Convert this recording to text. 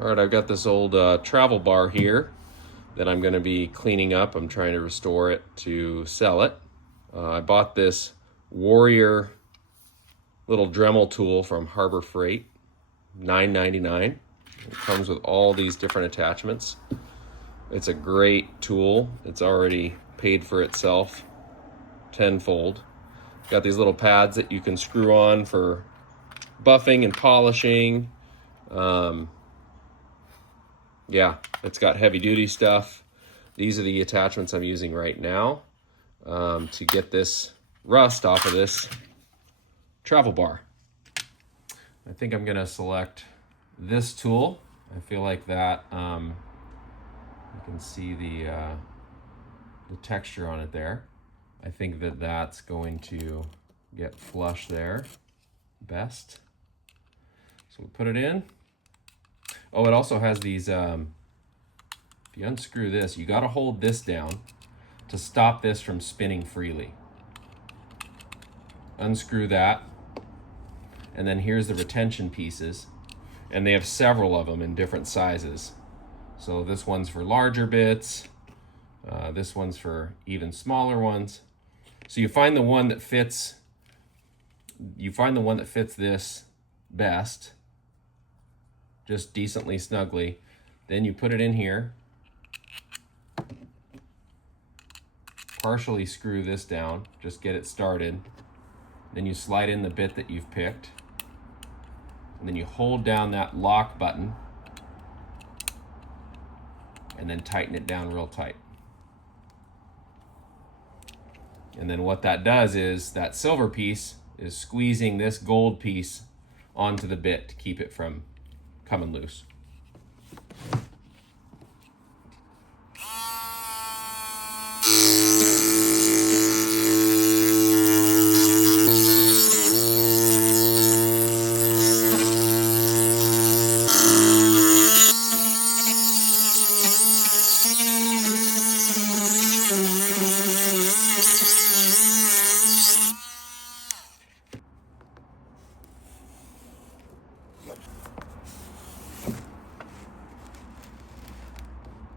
All right, I've got this old Trav-L-Bar here that I'm going to be cleaning up. I'm trying to restore it to sell it. I bought this Warrior little Dremel tool from Harbor Freight, $9.99. It comes with all these different attachments. It's a great tool. It's already paid for itself tenfold. Got these little pads that you can screw on for buffing and polishing. Yeah, it's got heavy duty stuff. These are the attachments I'm using right now to get this rust off of this Trav-L-Bar. I think I'm gonna select this tool. I feel like that, you can see the texture on it there. I think that that's going to get flush there best. So we put it in. Oh, it also has these, if you unscrew this, you gotta hold this down to stop this from spinning freely. Unscrew that, and then here's the retention pieces, and they have several of them in different sizes. So this one's for larger bits, this one's for even smaller ones. So you find the one that fits, this best, just decently snugly. Then you put it in here, partially screw this down, just get it started. Then you slide in the bit that you've picked, and then you hold down that lock button and then tighten it down real tight. And then what that does is that silver piece is squeezing this gold piece onto the bit to keep it from coming loose.